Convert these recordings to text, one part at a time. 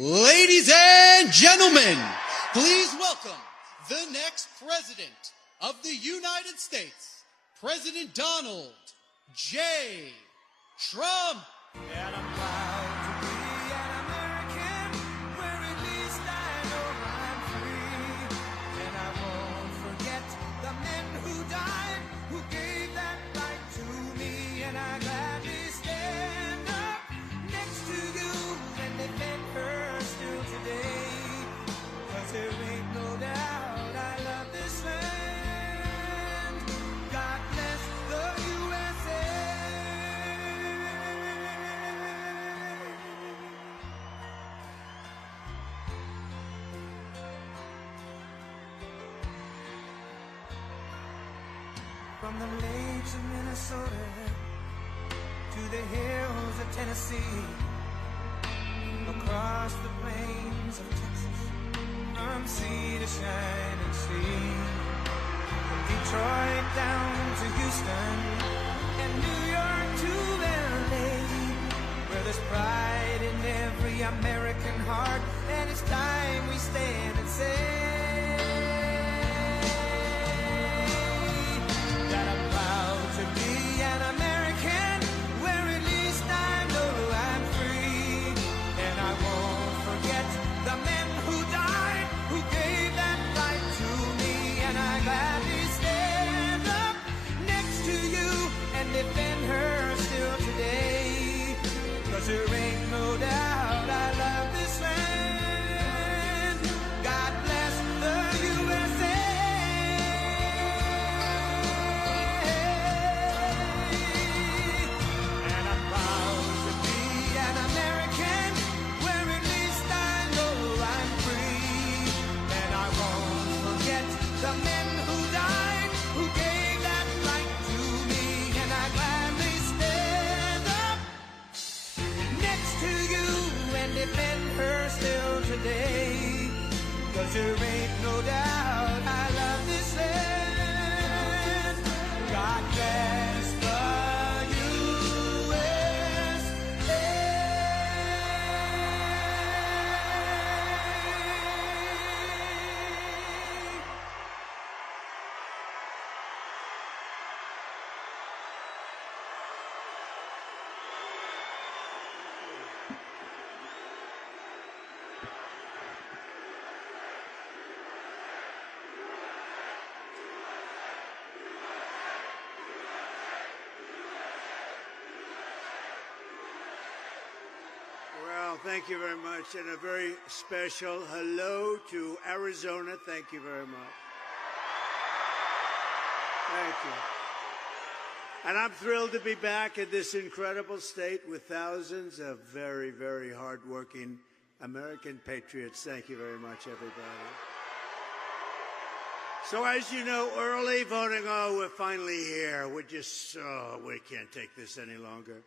Ladies and gentlemen, please welcome the next president of the United States, President Donald J. Trump. And I'm proud to be an American, where at least I know I'm free. And I won't forget the men who died, who gave that right to me. And I gladly stand up next to you and defend her still today. 'Cause there ain't no doubt I love this land. God bless the USA. From the lakes of Minnesota to the hills of Tennessee, across the plains of Texas, from sea to shining sea, from Detroit down to Houston and New York to LA, where there's pride in every American heart, and it's time we stand and say that I'm proud to There ain't no doubt I love this land. God bless the USA. Well, thank you very much, and a very special hello to Arizona. Thank you very much. Thank you. And I'm thrilled to be back in this incredible state with thousands of very, very hardworking American patriots. Thank you very much, everybody. So as you know, early voting, we're finally here. We can't take this any longer.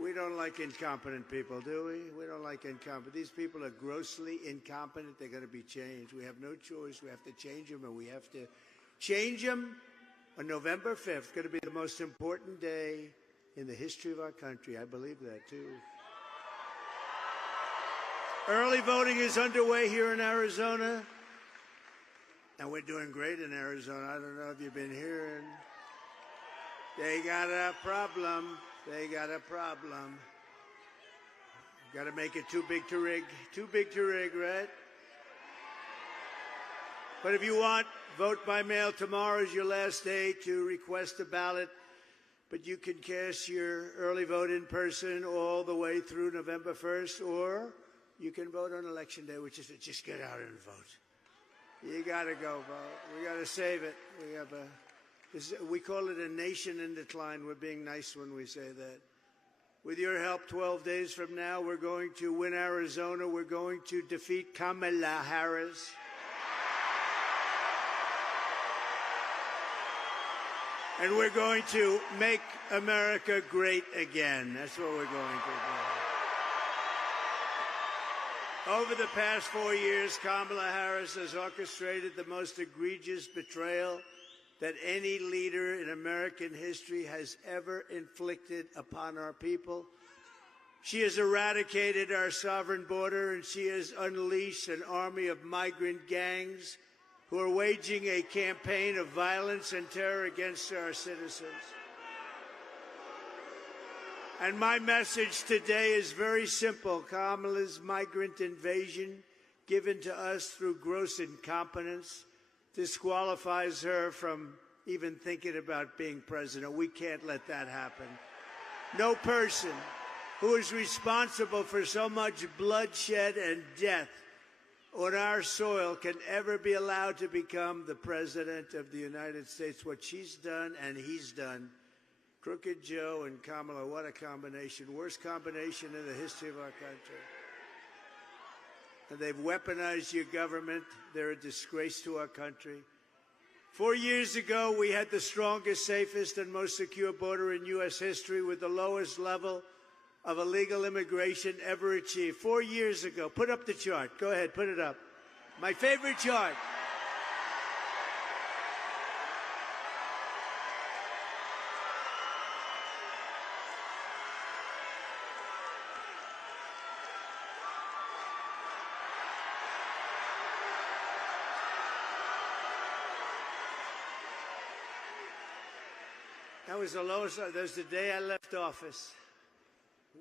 We don't like incompetent people, do we? We don't like incompetent. These people are grossly incompetent. They're going to be changed. We have no choice. We have to change them, and we have to change them on November 5th. It's going to be the most important day in the history of our country. I believe that, too. Early voting is underway here in Arizona, and we're doing great in Arizona. I don't know if you've been hearing. They got a problem. They got a problem. Got to make it too big to rig. Too big to rig, right? But if you want, vote by mail. Tomorrow is your last day to request a ballot. But you can cast your early vote in person all the way through November 1st, or you can vote on Election Day, which is to just get out and vote. You got to go vote. We got to save it. We call it a nation in decline. We're being nice when we say that. With your help, 12 days from now, we're going to win Arizona. We're going to defeat Kamala Harris. And we're going to make America great again. That's what we're going to do. Over the past 4 years, Kamala Harris has orchestrated the most egregious betrayal that any leader in American history has ever inflicted upon our people. She has eradicated our sovereign border, and she has unleashed an army of migrant gangs who are waging a campaign of violence and terror against our citizens. And my message today is very simple. Kamala's migrant invasion, given to us through gross incompetence, disqualifies her from even thinking about being president. We can't let that happen. No person who is responsible for so much bloodshed and death on our soil can ever be allowed to become the president of the United States. What she's done and he's done. Crooked Joe and Kamala, what a combination. Worst combination in the history of our country. And they've weaponized your government. They're a disgrace to our country. 4 years ago, we had the strongest, safest, and most secure border in U.S. history with the lowest level of illegal immigration ever achieved. 4 years ago. Put up the chart. Go ahead, put it up. My favorite chart. That was the lowest. That was the day I left office.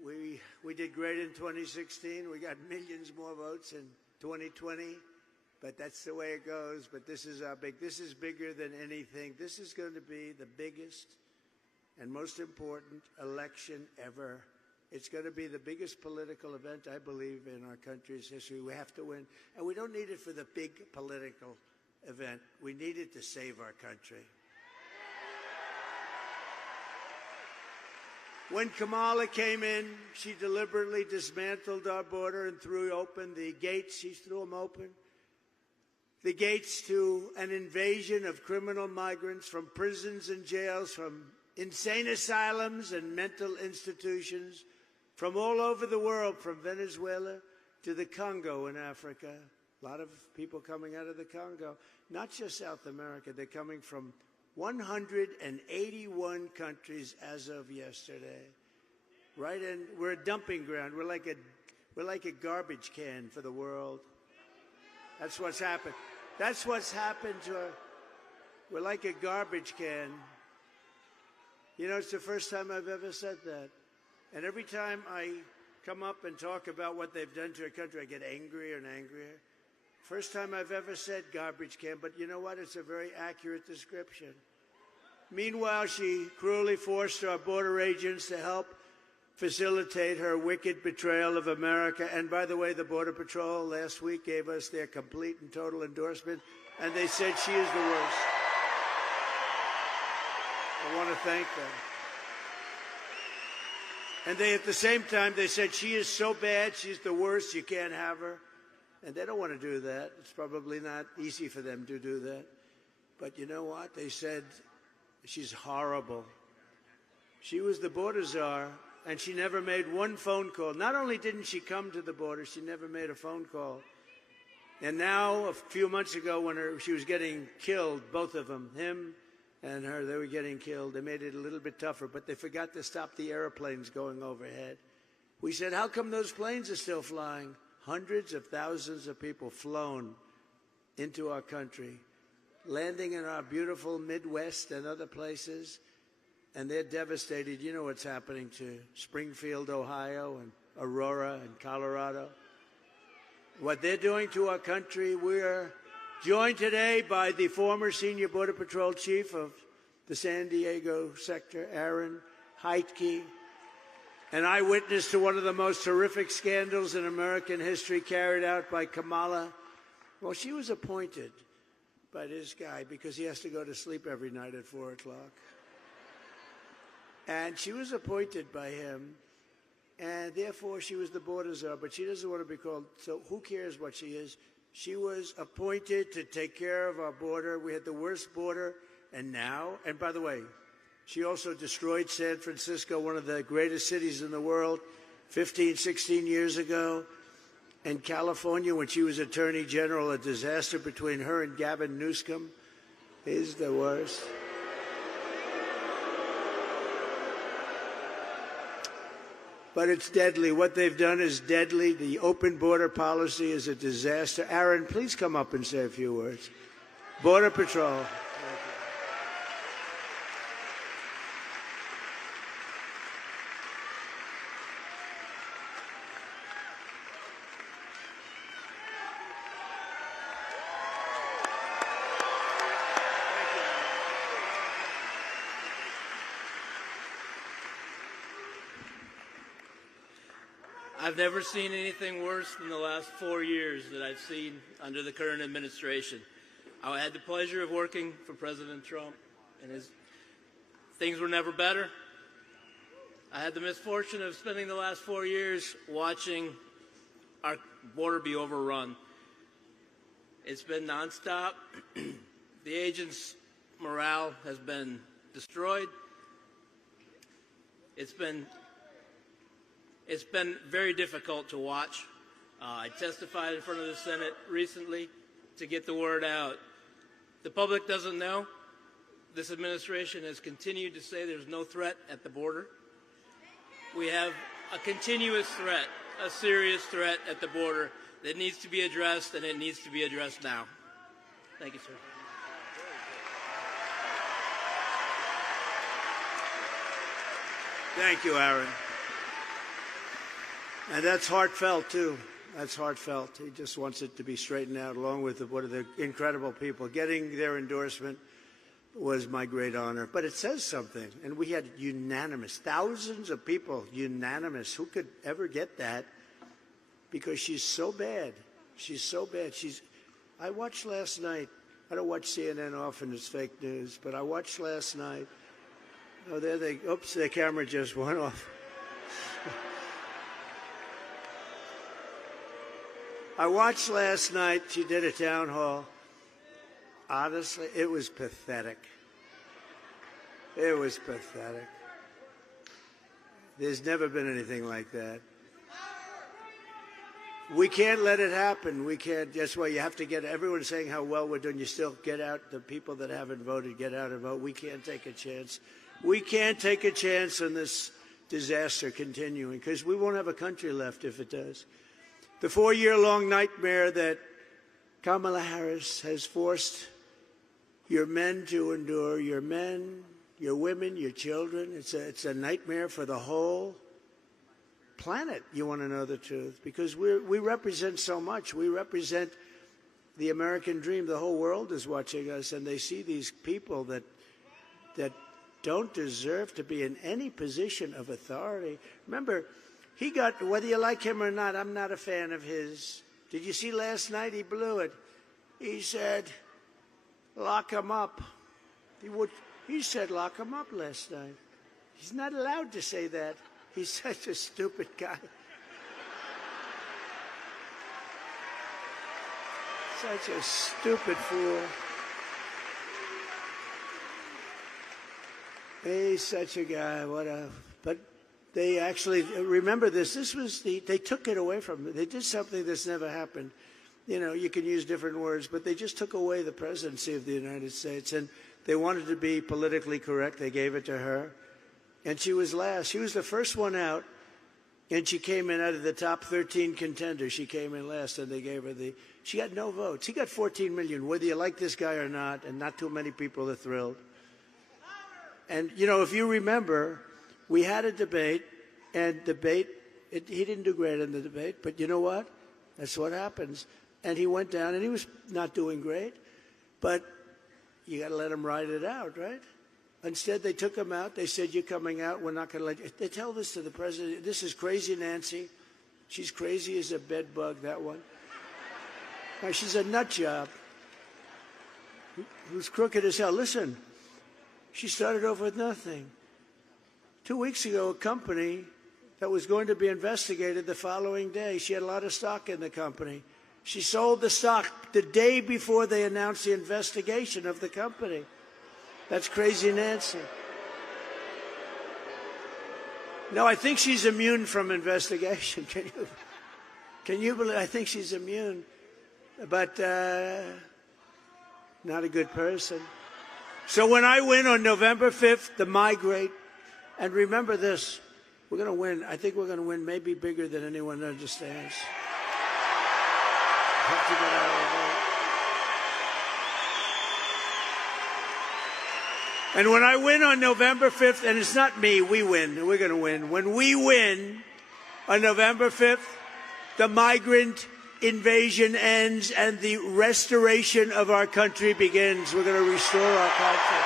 We did great in 2016. We got millions more votes in 2020. But that's the way it goes. But this is bigger than anything. This is going to be the biggest and most important election ever. It's going to be the biggest political event, I believe, in our country's history. We have to win. And we don't need it for the big political event. We need it to save our country. When Kamala came in, she deliberately dismantled our border and threw open the gates. She threw them open. The gates to an invasion of criminal migrants from prisons and jails, from insane asylums and mental institutions, from all over the world, from Venezuela to the Congo in Africa. A lot of people coming out of the Congo, not just South America. They're coming from 181 countries as of yesterday. Right, and we're a dumping ground. We're like a garbage can for the world. That's what's happened. That's what's happened to our. We're like a garbage can. You know, it's the first time I've ever said that. And every time I come up and talk about what they've done to a country, I get angrier and angrier. First time I've ever said garbage can, but you know what? It's a very accurate description. Meanwhile, she cruelly forced our border agents to help facilitate her wicked betrayal of America. And by the way, the Border Patrol last week gave us their complete and total endorsement, and they said she is the worst. I want to thank them. And they, at the same time, they said she is so bad, she's the worst, you can't have her. And they don't want to do that. It's probably not easy for them to do that. But you know what? They said she's horrible. She was the border czar, and she never made one phone call. Not only didn't she come to the border, she never made a phone call. And now, a few months ago, when she was getting killed, both of them, him and her, they were getting killed. They made it a little bit tougher, but they forgot to stop the airplanes going overhead. We said, how come those planes are still flying? Hundreds of thousands of people flown into our country, landing in our beautiful Midwest and other places, and they're devastated. You know what's happening to Springfield, Ohio, and Aurora, and Colorado. What they're doing to our country. We're joined today by the former senior Border Patrol chief of the San Diego sector, Aaron Heitke, an eyewitness to one of the most horrific scandals in American history carried out by Kamala. Well, she was appointed by this guy because he has to go to sleep every night at 4 o'clock. And she was appointed by him, and therefore she was the border czar, but she doesn't want to be called, so who cares what she is? She was appointed to take care of our border. We had the worst border, and now, and by the way, she also destroyed San Francisco, one of the greatest cities in the world, 15, 16 years ago. And California, when she was Attorney General, a disaster between her and Gavin Newsom is the worst. But it's deadly. What they've done is deadly. The open border policy is a disaster. Aaron, please come up and say a few words. Border Patrol. I've never seen anything worse than the last 4 years that I've seen under the current administration. I had the pleasure of working for President Trump, and things were never better. I had the misfortune of spending the last 4 years watching our border be overrun. It's been nonstop. The agents' morale has been destroyed. It's been very difficult to watch. I testified in front of the Senate recently to get the word out. The public doesn't know. This administration has continued to say there's no threat at the border. We have a continuous threat, a serious threat at the border that needs to be addressed, and it needs to be addressed now. Thank you, sir. Thank you, Aaron. And that's heartfelt, too. That's heartfelt. He just wants it to be straightened out, along with one of the incredible people. Getting their endorsement was my great honor. But it says something. And we had unanimous, thousands of people, unanimous. Who could ever get that? Because she's so bad. She's so bad. I watched last night. I don't watch CNN often. It's fake news. But I watched last night. Oh, oops, their camera just went off. I watched last night, she did a town hall. Honestly, it was pathetic. It was pathetic. There's never been anything like that. We can't let it happen. We can't. That's why you have to get everyone saying how well we're doing. You still get out. The people that haven't voted, get out and vote. We can't take a chance. We can't take a chance on this disaster continuing because we won't have a country left if it does. The 4-year-long nightmare that Kamala Harris has forced your men to endure, your men, your women, your children, it's a nightmare for the whole planet. You want to know the truth because we represent so much. We represent the American dream. The whole world is watching us, and they see these people that don't deserve to be in any position of authority. Remember, he got, whether you like him or not, I'm not a fan of his. Did you see last night? He blew it. He said, lock him up. He said, lock him up last night. He's not allowed to say that. He's such a stupid guy. Such a stupid fool. He's such a guy. But they actually, remember this. They took it away from him. They did something that's never happened. You know, you can use different words, but they just took away the presidency of the United States. And they wanted to be politically correct. They gave it to her. And she was last. She was the first one out, and she came in out of the top 13 contenders. She came in last, and they gave her she got no votes. He got 14 million, whether you like this guy or not, and not too many people are thrilled. And, you know, if you remember, we had a debate, and he didn't do great in the debate, but you know what? That's what happens. And he went down, and he was not doing great, but you got to let him ride it out, right? Instead, they took him out. They said, you're coming out. We're not going to let you. They tell this to the president. This is crazy Nancy. She's crazy as a bed bug, that one. Now, she's a nut job who's crooked as hell. Listen, she started over with nothing. 2 weeks ago, a company that was going to be investigated the following day, she had a lot of stock in the company. She sold the stock the day before they announced the investigation of the company. That's crazy Nancy. No, I think she's immune from investigation. Can you believe? I think she's immune, but not a good person. So when I win on November 5th, the Migrant, and remember this, we're going to win. I think we're going to win maybe bigger than anyone understands. Have to get out of the vote. And when I win on November 5th, and it's not me, we win. We're going to win. When we win on November 5th, the migrant invasion ends and the restoration of our country begins. We're going to restore our country.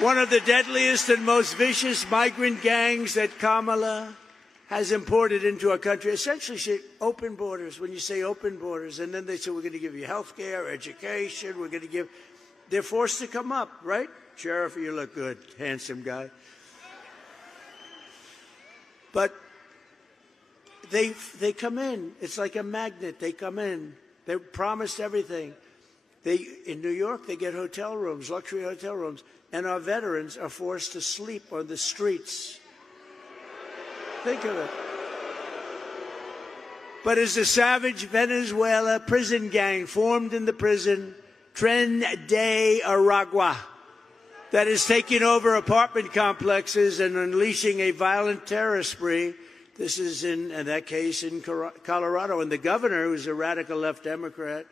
One of the deadliest and most vicious migrant gangs that Kamala has imported into our country. Essentially, she open borders. When you say open borders, and then they say, we're going to give you health care, education, we're going to give... They're forced to come up, right? Sheriff, you look good. Handsome guy. But they come in. It's like a magnet. They come in. They're promised everything. In New York, they get hotel rooms, luxury hotel rooms, and our veterans are forced to sleep on the streets. Think of it. But as a savage Venezuela prison gang formed in the prison, Tren de Aragua, that is taking over apartment complexes and unleashing a violent terror spree. This is in that case in Colorado. And the governor, who's a radical left Democrat,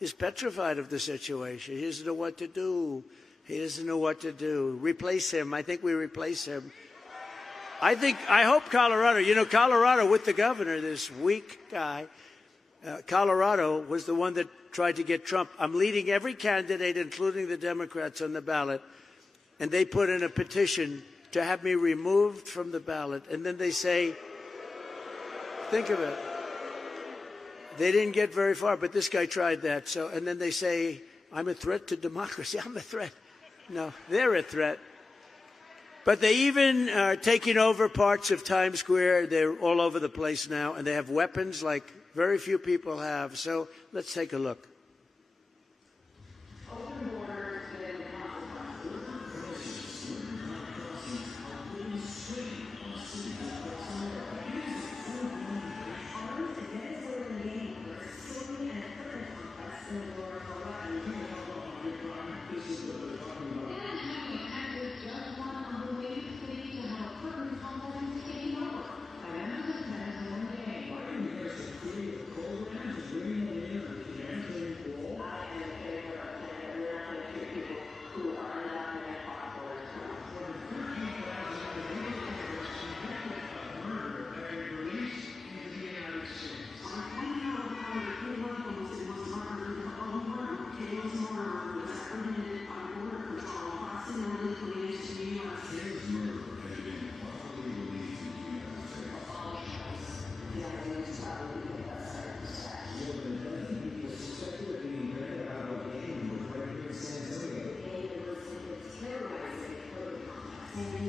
is petrified of the situation. He doesn't know what to do. He doesn't know what to do. Replace him. I think we replace him. I hope Colorado, you know, Colorado with the governor, this weak guy, Colorado was the one that tried to get Trump. I'm leading every candidate, including the Democrats, on the ballot, and they put in a petition to have me removed from the ballot. And then they say, think of it. They didn't get very far, but this guy tried that. So, and then they say, I'm a threat to democracy. I'm a threat. No, they're a threat. But they even are taking over parts of Times Square. They're all over the place now, and they have weapons like very few people have. So let's take a look.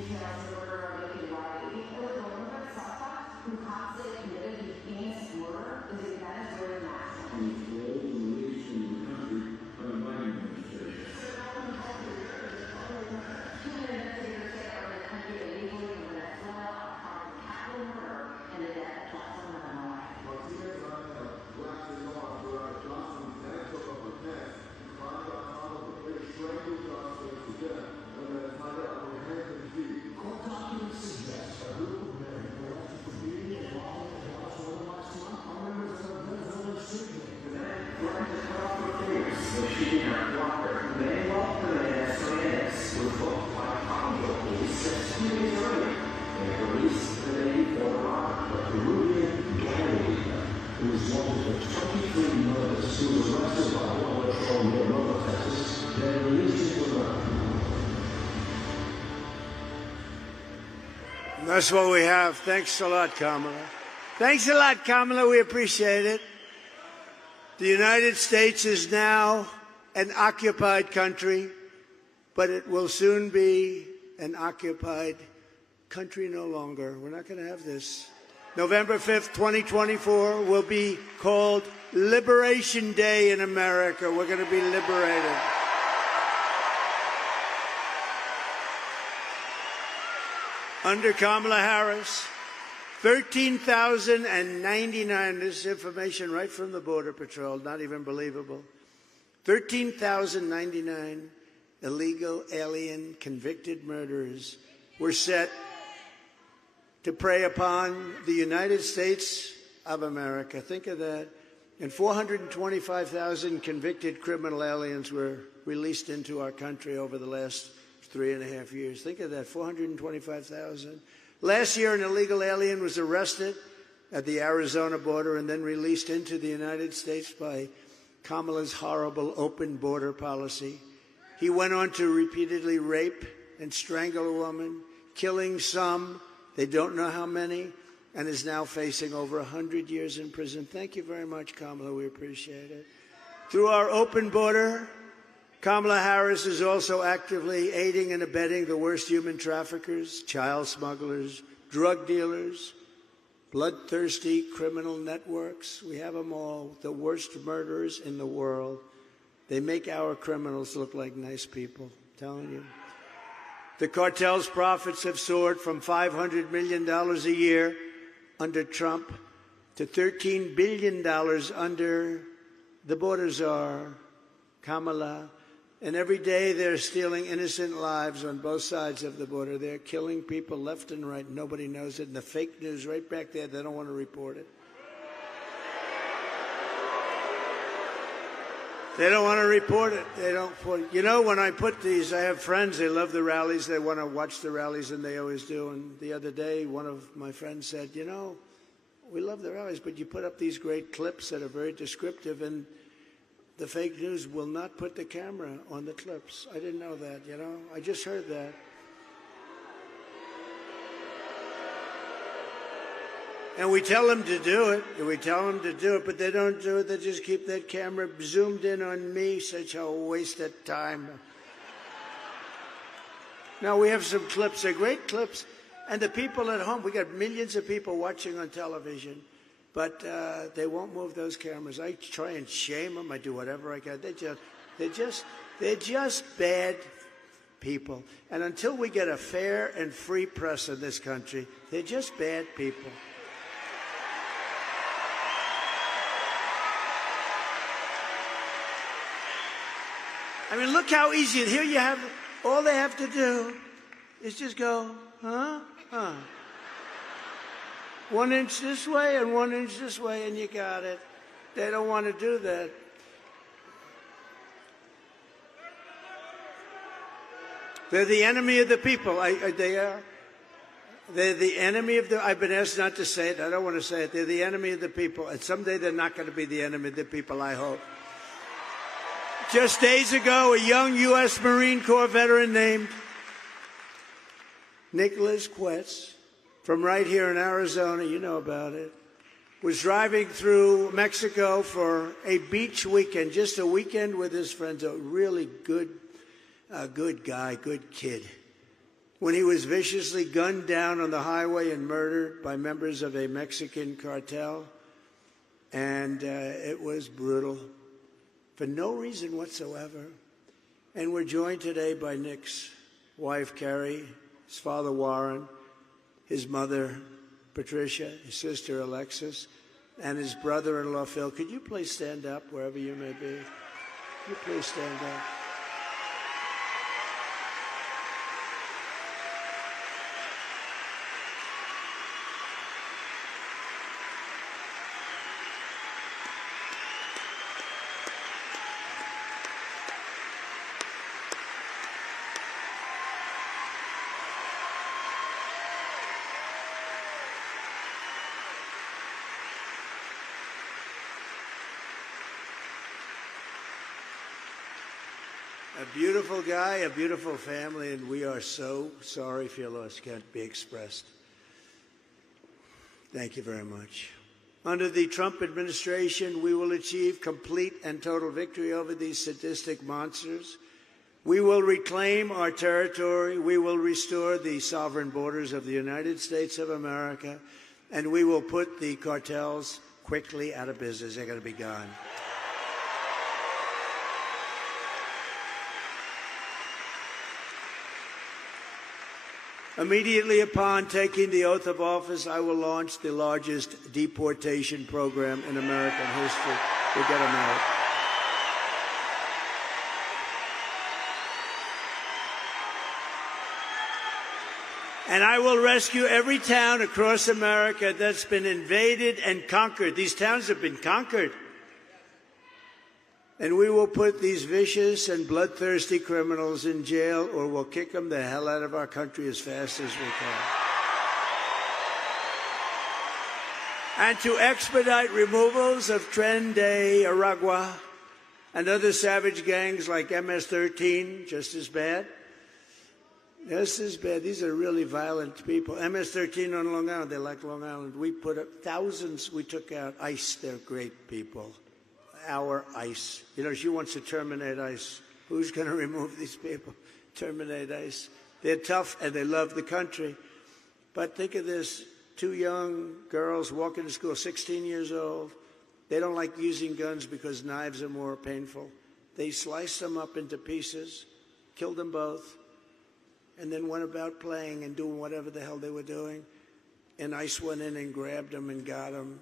details of the murder of Vicky Riley. It was a woman of Suffolk who constantly committed the heinous murder is a Venezuelan national. He's paroled and released from the country by the Biden administration. Cuban investigators say are in the country illegally in Venezuela are found capital murder and the death of Jocelyn Illinois. Martinez and I have blasted off throughout Johnson's neck took up a test, climbed on top of a big strangled Johnson to death, and then tied up with hands and feet. Court documents suggest a group of men were arrested for beating and robbing a house over last month. Our members of Venezuela street gang. The man threatened to cut off her fingers if she did not cooperate. Manuel Jimenez was booked by Congo police just 2 days earlier and released the day before the robbery. The Peruvian gang leader, who was wanted for 23 murders, who was arrested by Border Patrol near Romo, Texas, then released into America. That's what we have. Thanks a lot, Kamala. Thanks a lot, Kamala. We appreciate it. The United States is now an occupied country, but it will soon be an occupied country no longer. We're not going to have this. November 5th, 2024 will be called Liberation Day in America. We're going to be liberated. Under Kamala Harris, 13,099, this is information right from the Border Patrol, not even believable, 13,099 illegal alien convicted murderers were set to prey upon the United States of America. Think of that. And 425,000 convicted criminal aliens were released into our country over the last 3.5 years. Think of that, 425,000. Last year, an illegal alien was arrested at the Arizona border and then released into the United States by Kamala's horrible open border policy. He went on to repeatedly rape and strangle a woman, killing some, they don't know how many, and is now facing over 100 years in prison. Thank you very much, Kamala. We appreciate it. Through our open border, Kamala Harris is also actively aiding and abetting the worst human traffickers, child smugglers, drug dealers, bloodthirsty criminal networks. We have them all, the worst murderers in the world. They make our criminals look like nice people, I'm telling you. The cartel's profits have soared from $500 million a year under Trump to $13 billion under the border czar, Kamala. And every day they're stealing innocent lives on both sides of the border. They're killing people left and right. Nobody knows it. And the fake news right back there, they don't want to report it. They don't want to report it. They don't put it. You know, when I put these, I have friends, they love the rallies. They want to watch the rallies, and they always do. And the other day, one of my friends said, you know, we love the rallies, but you put up these great clips that are very descriptive, and the fake news will not put the camera on the clips. I didn't know that, you know. I just heard that. And we tell them to do it, but they don't do it. They just keep that camera zoomed in on me. Such a waste of time. Now, we have some clips. They're great clips. And the people at home, we got millions of people watching on television, but they won't move those cameras. I try and shame them. I do whatever I can. They're just bad people. And until we get a fair and free press in this country, they're just bad people. I mean, look how easy. Here you have, all they have to do is just go, huh? 1 inch this way and 1 inch this way, and you got it. They don't want to do that. They're the enemy of the people. They are. They're the enemy of the, I've been asked not to say it. I don't want to say it. They're the enemy of the people. And someday they're not going to be the enemy of the people, I hope. Just days ago, a young U.S. Marine Corps veteran named Nicholas Quetz, from right here in Arizona, you know about it, was driving through Mexico for a beach weekend, just a weekend with his friends, a really good guy, good kid. when he was viciously gunned down on the highway and murdered by members of a Mexican cartel. And it was brutal for no reason whatsoever. And we're joined today by Nick's wife, Carrie, his father, Warren, his mother, Patricia, his sister, Alexis, and his brother-in-law, Phil. Could you please stand up wherever you may be? Could you please stand up? A beautiful guy, a beautiful family, and we are so sorry for your loss. Can't be expressed. Thank you very much. Under the Trump administration, we will achieve complete and total victory over these sadistic monsters. We will reclaim our territory. We will restore the sovereign borders of the United States of America, and we will put the cartels quickly out of business. They're going to be gone. Immediately upon taking the oath of office, I will launch the largest deportation program in American history to get them out. And I will rescue every town across America that's been invaded and conquered. These towns have been conquered. And we will put these vicious and bloodthirsty criminals in jail, or we'll kick them the hell out of our country as fast as we can. And to expedite removals of Tren de Aragua and other savage gangs like MS-13, just as bad. Just as bad. These are really violent people. MS-13 on Long Island, they like Long Island. We put up thousands, we took out. ICE, they're great people. Our ICE. You know, she wants to terminate ICE. Who's going to remove these people? Terminate ICE. They're tough and they love the country. But think of this. 2 young girls walking to school, 16 years old. They don't like using guns because knives are more painful. They sliced them up into pieces, killed them both, and then went about playing and doing whatever the hell they were doing. And ICE went in and grabbed them and got them.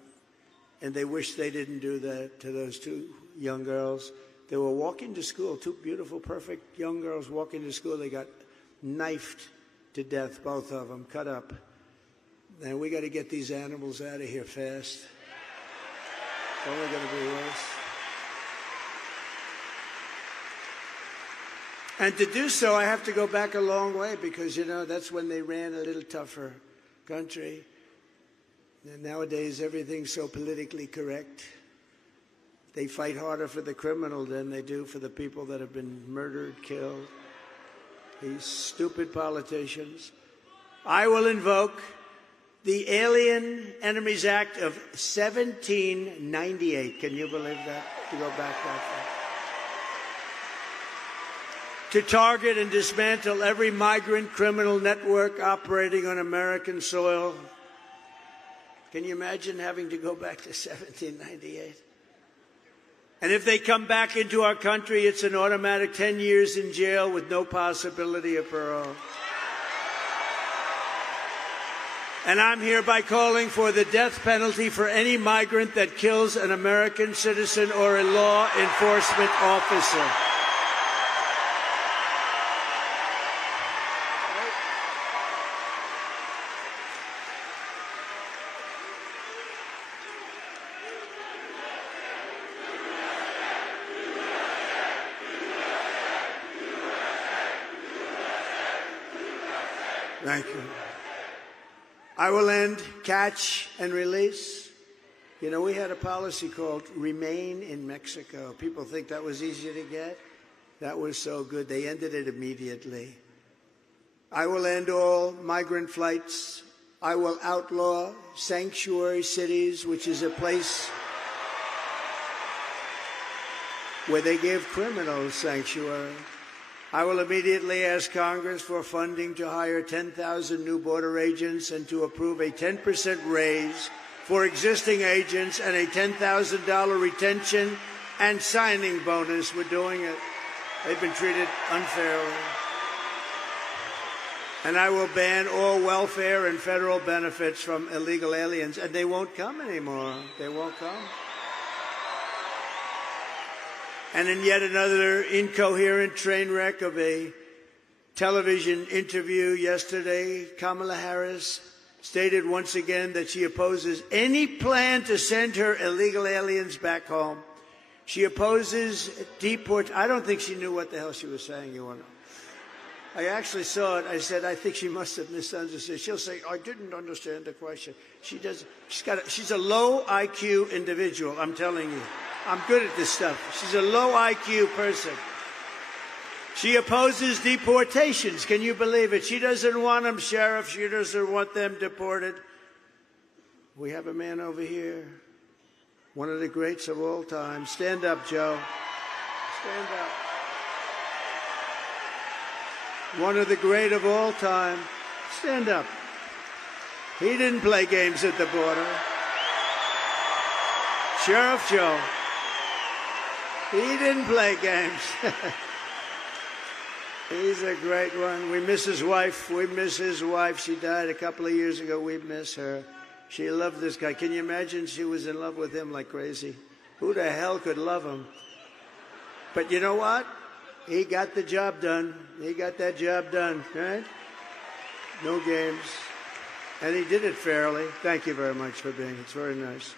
And they wish they didn't do that to those 2 young girls. They were walking to school, 2 beautiful, perfect young girls walking to school. They got knifed to death, both of them, cut up. And we got to get these animals out of here fast. It's only going to be worse. And to do so, I have to go back a long way because, you know, that's when they ran a little tougher country. And nowadays, everything's so politically correct. They fight harder for the criminal than they do for the people that have been murdered, killed. These stupid politicians. I will invoke the Alien Enemies Act of 1798. Can you believe that? To go back that far. To target and dismantle every migrant criminal network operating on American soil. Can you imagine having to go back to 1798? And if they come back into our country, it's an automatic 10 years in jail with no possibility of parole. And I'm hereby calling for the death penalty for any migrant that kills an American citizen or a law enforcement officer. Thank you. I will end catch and release. You know, we had a policy called Remain in Mexico. People think that was easy to get. That was so good. They ended it immediately. I will end all migrant flights. I will outlaw sanctuary cities, which is a place where they give criminals sanctuary. I will immediately ask Congress for funding to hire 10,000 new border agents and to approve a 10% raise for existing agents and a $10,000 retention and signing bonus. We're doing it. They've been treated unfairly. And I will ban all welfare and federal benefits from illegal aliens, and they won't come anymore. They won't come. And in yet another incoherent train wreck of a television interview yesterday, Kamala Harris stated once again that she opposes any plan to send her illegal aliens back home. She opposes deportation. I don't think she knew what the hell she was saying, you want to know. I actually saw it. I said, I think she must have misunderstood. She'll say, I didn't understand the question. She does. She's a low IQ individual, I'm telling you. I'm good at this stuff. She's a low IQ person. She opposes deportations. Can you believe it? She doesn't want them, Sheriff. She doesn't want them deported. We have a man over here, one of the greats of all time. Stand up, Joe. Stand up. One of the great of all time. Stand up. He didn't play games at the border. Sheriff Joe. He didn't play games. He's a great one. We miss his wife. We miss his wife. She died a couple of years ago. We miss her. She loved this guy. Can you imagine she was in love with him like crazy? Who the hell could love him? But you know what? He got the job done. He got that job done, right? No games. And he did it fairly. Thank you very much for being here. It's very nice.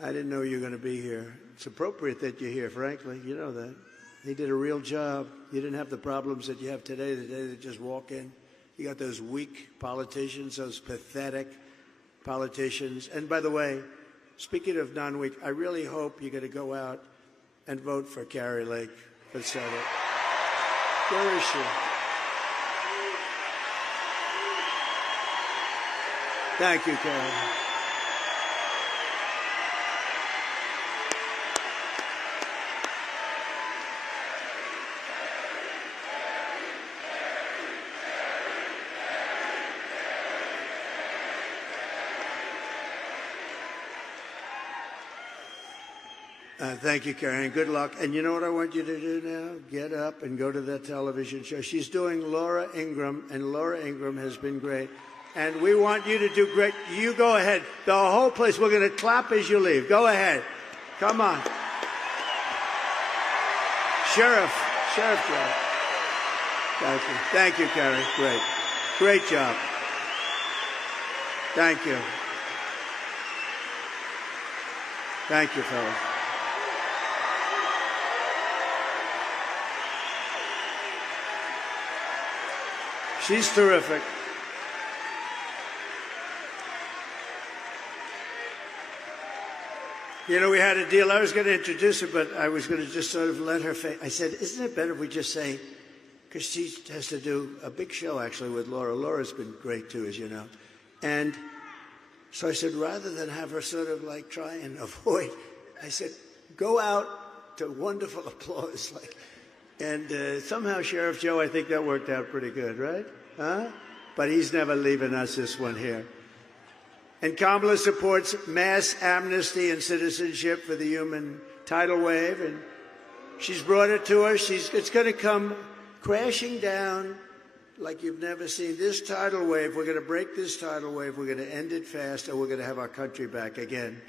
I didn't know you were going to be here. It's appropriate that you're here, frankly. You know that. He did a real job. You didn't have the problems that you have today, the day that just walk in. You got those weak politicians, those pathetic politicians. And by the way, speaking of non-weak, I really hope you're going to go out and vote for Carrie Lake for Senate. Where is she? Thank you, Carrie. Thank you, Karen. Good luck. And you know what I want you to do now? Get up and go to that television show. She's doing Laura Ingraham, and Laura Ingraham has been great. And we want you to do great. You go ahead. The whole place, we're going to clap as you leave. Go ahead. Come on. Sheriff Joe. Thank you. Thank you, Karen. Great. Great job. Thank you. Thank you, fellas. She's terrific. You know, we had a deal. I was going to introduce her, but I was going to just sort of let her I said, isn't it better if we just say, because she has to do a big show, actually, with Laura. Laura's been great, too, as you know. And so I said, rather than have her sort of like try and avoid, I said, go out to wonderful applause. And somehow, Sheriff Joe, I think that worked out pretty good, right? Huh? But he's never leaving us, this one here. And Kamala supports mass amnesty and citizenship for the human tidal wave. And she's brought it to us. It's going to come crashing down like you've never seen. This tidal wave, we're going to break this tidal wave. We're going to end it fast, and we're going to have our country back again.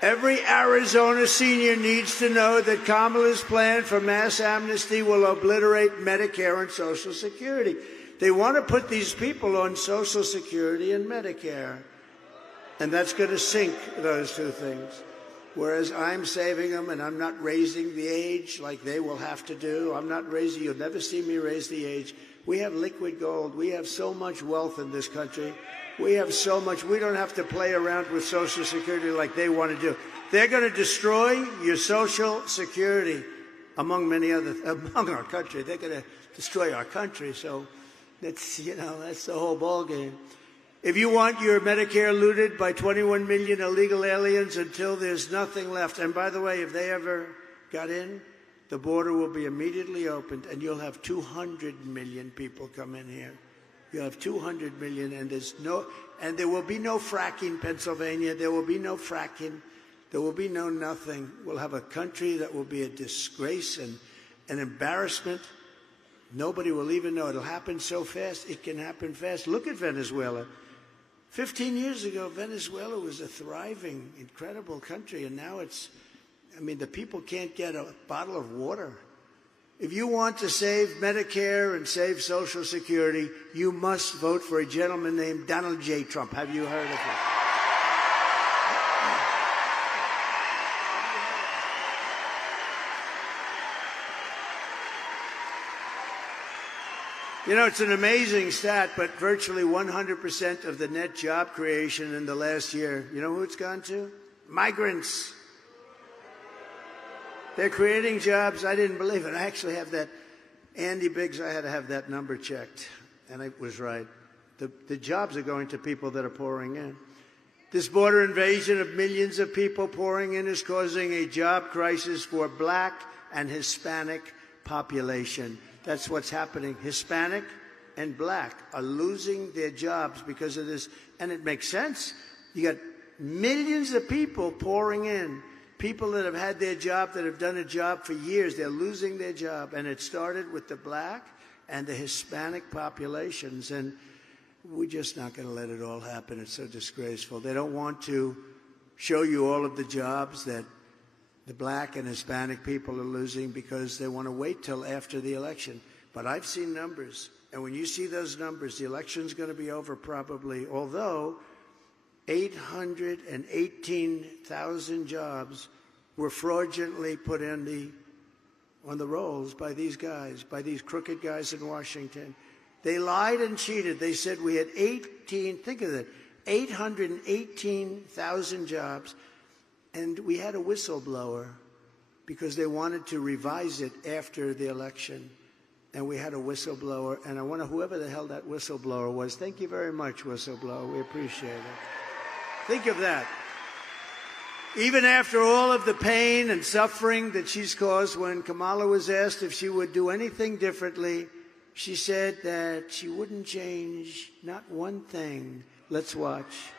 Every Arizona senior needs to know that Kamala's plan for mass amnesty will obliterate Medicare and Social Security. They want to put these people on Social Security and Medicare, and that's going to sink those two things. Whereas I'm saving them, and I'm not raising the age like they will have to do. I'm not raising, you'll never see me raise the age. We have liquid gold. We have so much wealth in this country. We have so much. We don't have to play around with Social Security like they want to do. They're going to destroy your Social Security among our country. They're going to destroy our country. So that's the whole ballgame. If you want your Medicare looted by 21 million illegal aliens until there's nothing left, and by the way, if they ever got in, the border will be immediately opened, and you'll have 200 million people come in here. You'll have 200 million, and there will be no fracking, Pennsylvania. There will be no fracking. There will be no nothing. We'll have a country that will be a disgrace and an embarrassment. Nobody will even know. It'll happen so fast. It can happen fast. Look at Venezuela. 15 years ago, Venezuela was a thriving, incredible country, and now the people can't get a bottle of water. If you want to save Medicare and save Social Security, you must vote for a gentleman named Donald J. Trump. Have you heard of him? You know, it's an amazing stat, but virtually 100% of the net job creation in the last year, you know who it's gone to? Migrants. They're creating jobs. I didn't believe it. I actually have that. Andy Biggs, I had to have that number checked, and it was right. The jobs are going to people that are pouring in. This border invasion of millions of people pouring in is causing a job crisis for Black and Hispanic population. That's what's happening. Hispanic and Black are losing their jobs because of this, and it makes sense. You got millions of people pouring in. People that have had their job, that have done a job for years, they're losing their job. And it started with the Black and the Hispanic populations. And we're just not going to let it all happen. It's so disgraceful. They don't want to show you all of the jobs that the Black and Hispanic people are losing because they want to wait till after the election. But I've seen numbers. And when you see those numbers, the election's going to be over probably, although 818,000 jobs were fraudulently put on the rolls by these guys, by these crooked guys in Washington. They lied and cheated. They said we had 818,000 jobs, and we had a whistleblower because they wanted to revise it after the election. And we had a whistleblower, and I wonder whoever the hell that whistleblower was. Thank you very much, whistleblower. We appreciate it. Think of that. Even after all of the pain and suffering that she's caused, when Kamala was asked if she would do anything differently, she said that she wouldn't change not one thing. Let's watch.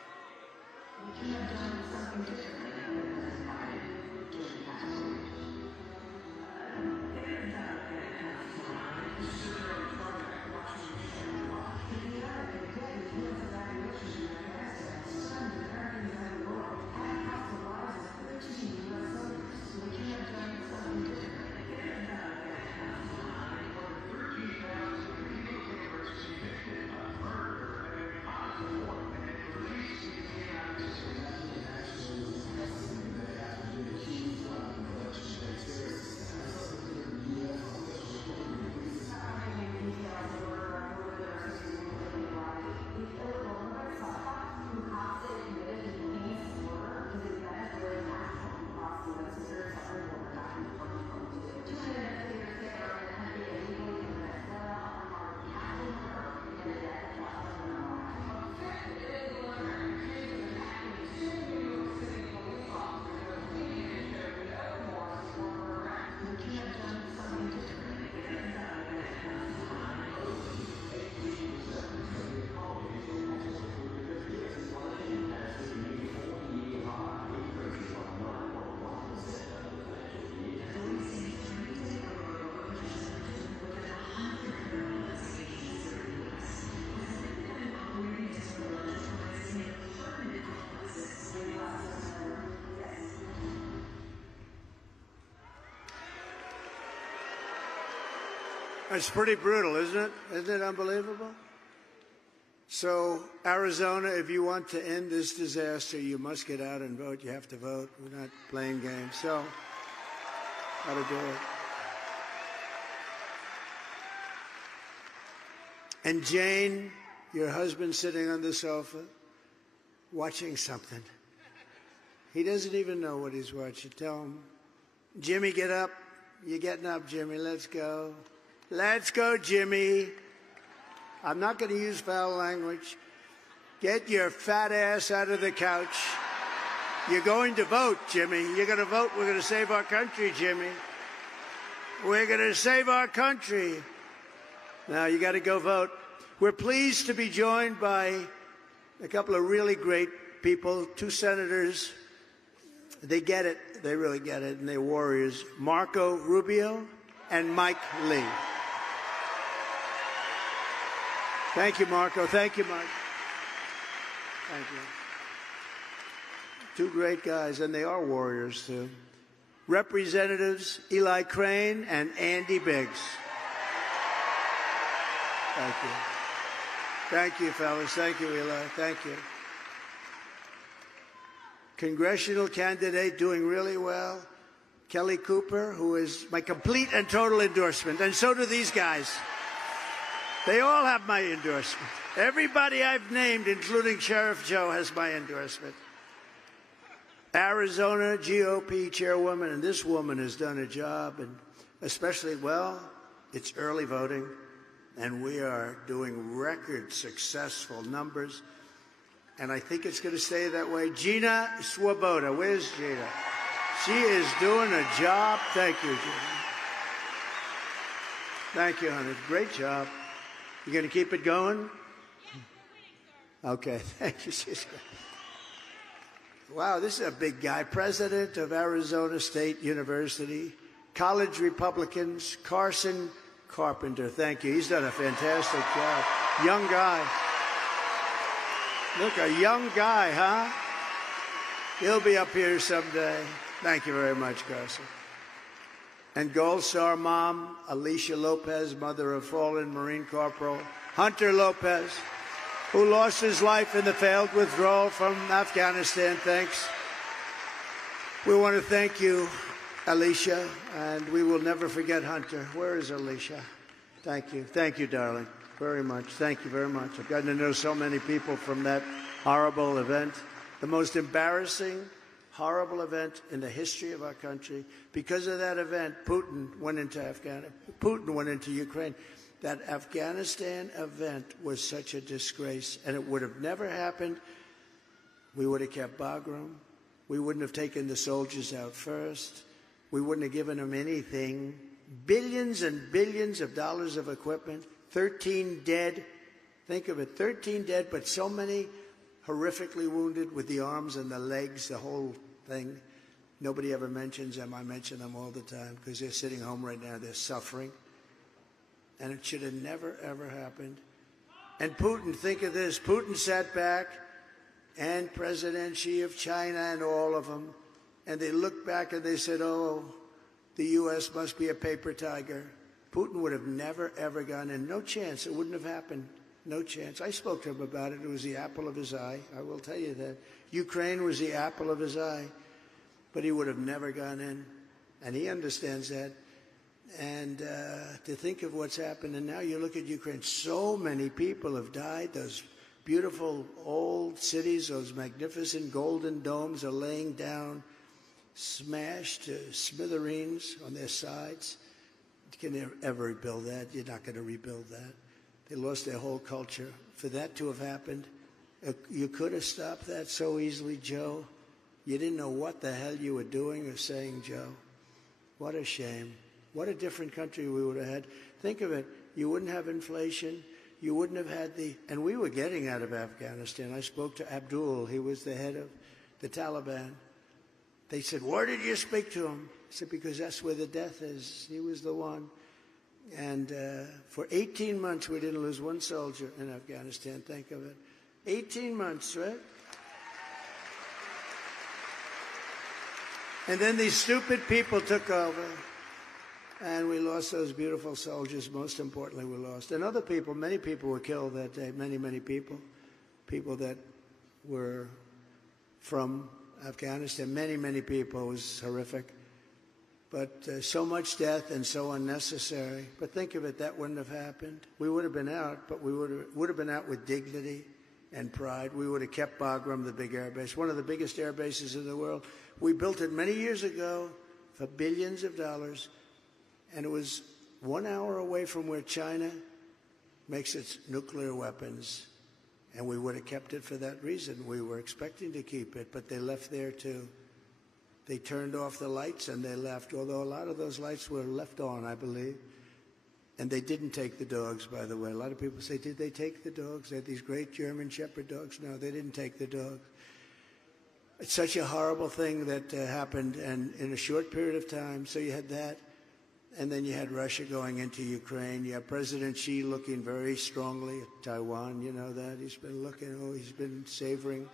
It's pretty brutal, isn't it? Isn't it unbelievable? So, Arizona, if you want to end this disaster, you must get out and vote. You have to vote. We're not playing games. So, how to do it. And Jane, your husband sitting on the sofa, watching something. He doesn't even know what he's watching. Tell him, Jimmy, get up. You're getting up, Jimmy. Let's go. Let's go, Jimmy. I'm not going to use foul language. Get your fat ass out of the couch. You're going to vote, Jimmy. You're going to vote. We're going to save our country, Jimmy. We're going to save our country. Now, you got to go vote. We're pleased to be joined by a couple of really great people, two senators. They get it. They really get it, and they're warriors. Marco Rubio and Mike Lee. Thank you, Marco. Thank you, Mike. Thank you. Two great guys, and they are warriors, too. Representatives Eli Crane and Andy Biggs. Thank you. Thank you, fellas. Thank you, Eli. Thank you. Congressional candidate doing really well, Kelly Cooper, who is my complete and total endorsement, and so do these guys. They all have my endorsement. Everybody I've named, including Sheriff Joe, has my endorsement. Arizona GOP chairwoman, and this woman has done a job, and especially, well, it's early voting, and we are doing record successful numbers, and I think it's going to stay that way. Gina Swoboda, where's Gina? She is doing a job. Thank you, Gina. Thank you, honey. Great job. You going to keep it going? Okay, thank you. She's good. Wow, this is a big guy. President of Arizona State University, college Republicans, Carson Carpenter. Thank you. He's done a fantastic job. Young guy. Look, a young guy, huh? He'll be up here someday. Thank you very much, Carson. And Gold Star mom, Alicia Lopez, mother of fallen Marine Corporal Hunter Lopez, who lost his life in the failed withdrawal from Afghanistan. Thanks. We want to thank you, Alicia, and we will never forget Hunter. Where is Alicia? Thank you. Thank you, darling, very much. Thank you very much. I've gotten to know so many people from that horrible event, the most embarrassing, horrible event in the history of our country. Because of that event, Putin went into Afghanistan. Putin went into Ukraine. That Afghanistan event was such a disgrace, and it would have never happened. We would have kept Bagram. We wouldn't have taken the soldiers out first. We wouldn't have given them anything. Billions and billions of dollars of equipment, 13 dead. Think of it, 13 dead, but so many horrifically wounded with the arms and the legs, the whole thing. Nobody ever mentions them. I mention them all the time because they're sitting home right now. They're suffering. And it should have never, ever happened. And Putin, think of this. Putin sat back, and President Xi of China and all of them, and they looked back and they said, oh, the U.S. must be a paper tiger. Putin would have never, ever gone in. No chance. It wouldn't have happened. No chance. I spoke to him about it. It was the apple of his eye. I will tell you that. Ukraine was the apple of his eye. But he would have never gone in. And he understands that. And to think of what's happened, and now you look at Ukraine, so many people have died. Those beautiful old cities, those magnificent golden domes are laying down, smashed to smithereens on their sides. You can ever rebuild that. You're not going to rebuild that. They lost their whole culture. For that to have happened, you could have stopped that so easily, Joe. You didn't know what the hell you were doing or saying, Joe. What a shame. What a different country we would have had. Think of it. You wouldn't have inflation. You wouldn't have had and we were getting out of Afghanistan. I spoke to Abdul. He was the head of the Taliban. They said, where did you speak to him? I said, because that's where the death is. He was the one. And for 18 months, we didn't lose one soldier in Afghanistan. Think of it. 18 months, right? And then these stupid people took over. And we lost those beautiful soldiers. Most importantly, we lost. And other people, many people were killed that day. Many, many people. People that were from Afghanistan. Many, many people. It was horrific. But so much death and so unnecessary. But think of it, that wouldn't have happened. We would have been out, but we would have been out with dignity and pride. We would have kept Bagram, the big air base, one of the biggest air bases in the world. We built it many years ago for billions of dollars. And it was 1 hour away from where China makes its nuclear weapons. And we would have kept it for that reason. We were expecting to keep it, but they left there too. They turned off the lights and they left, although a lot of those lights were left on, I believe. And they didn't take the dogs, by the way. A lot of people say, did they take the dogs? They had these great German Shepherd dogs. No, they didn't take the dogs. It's such a horrible thing that happened, and in a short period of time. So you had that, and then you had Russia going into Ukraine. You have President Xi looking very strongly at Taiwan. You know that. He's been looking, he's been savoring.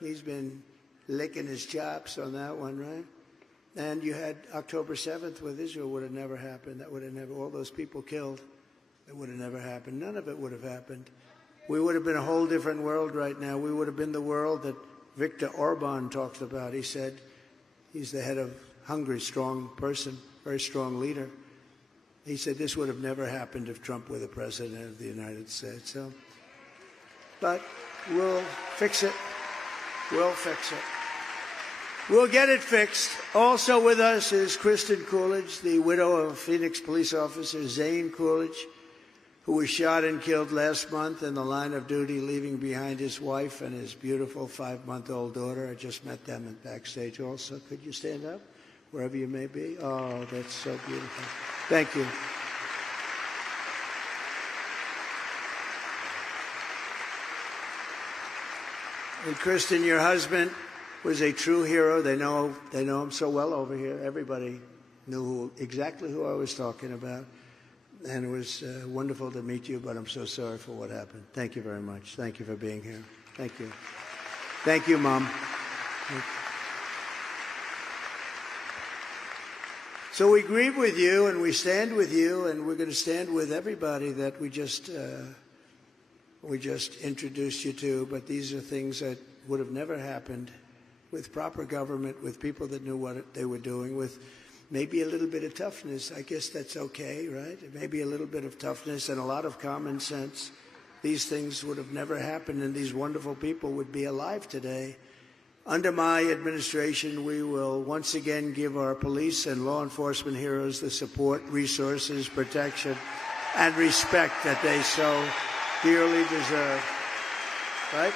He's been licking his chops on that one, right? And you had October 7th with Israel. Would have never happened. That would have never, all those people killed, that would have never happened. None of it would have happened. We would have been a whole different world right now. We would have been the world that Viktor Orban talks about. He said he's the head of Hungary, strong person, very strong leader. He said this would have never happened if Trump were the president of the United States. So, but we'll fix it. We'll fix it. We'll get it fixed. Also with us is Kristen Coolidge, the widow of Phoenix police officer Zane Coolidge, who was shot and killed last month in the line of duty, leaving behind his wife and his beautiful 5-month-old daughter. I just met them in backstage also. Could you stand up, wherever you may be? Oh, that's so beautiful. Thank you. And Kristen, your husband was a true hero. They know him so well over here. Everybody knew exactly who I was talking about. And it was wonderful to meet you, but I'm so sorry for what happened. Thank you very much. Thank you for being here. Thank you. Thank you, Mom. So we grieve with you, and we stand with you, and we're going to stand with everybody that we just introduced you to. But these are things that would have never happened with proper government, with people that knew what they were doing, with maybe a little bit of toughness. I guess that's okay, right? Maybe a little bit of toughness and a lot of common sense. These things would have never happened, and these wonderful people would be alive today. Under my administration, we will once again give our police and law enforcement heroes the support, resources, protection, and respect that they so dearly deserve. Right?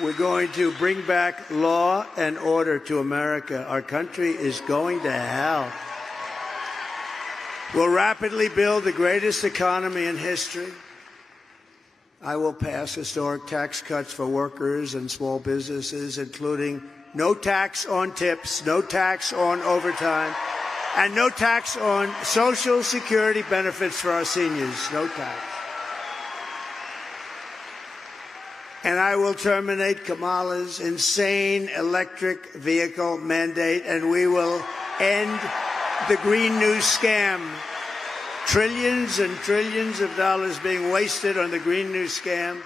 We're going to bring back law and order to America. Our country is going to hell. We'll rapidly build the greatest economy in history. I will pass historic tax cuts for workers and small businesses, including no tax on tips, no tax on overtime, and no tax on Social Security benefits for our seniors. No tax. And I will terminate Kamala's insane electric vehicle mandate, and we will end the Green New Scam. Trillions and trillions of dollars being wasted on the Green New Scam.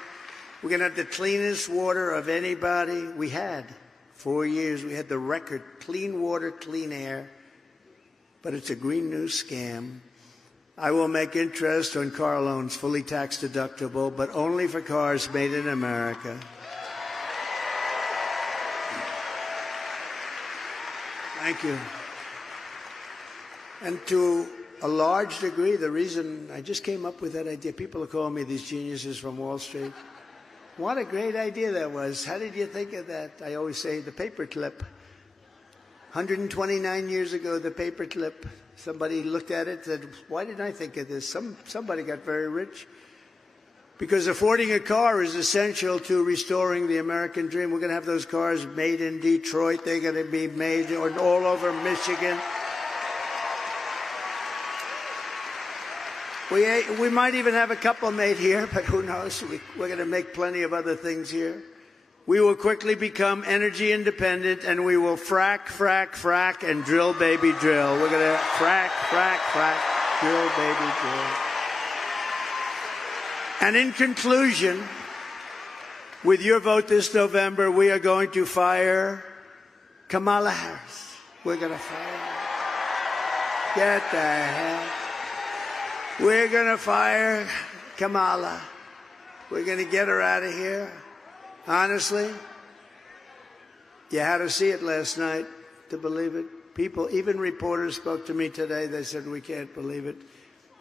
We're going to have the cleanest water of anybody. We had 4 years. We had the record, clean water, clean air. But it's a Green New Scam. I will make interest on car loans fully tax deductible, but only for cars made in America. Thank you. And to a large degree, the reason I just came up with that idea, people are calling me these geniuses from Wall Street. What a great idea that was. How did you think of that? I always say the paperclip. 129 years ago, the paperclip. Somebody looked at it and said, why didn't I think of this? Somebody got very rich. Because affording a car is essential to restoring the American dream. We're going to have those cars made in Detroit. They're going to be made all over Michigan. We might even have a couple made here, but who knows? We're going to make plenty of other things here. We will quickly become energy independent, and we will frack, frack, frack, and drill, baby, drill. We're going to frack, frack, frack, drill, baby, drill. And in conclusion, with your vote this November, we are going to fire Kamala Harris. We're going to fire her. Get the hell. We're going to fire Kamala. We're going to get her out of here. Honestly, you had to see it last night to believe it. People, even reporters spoke to me today. They said, we can't believe it.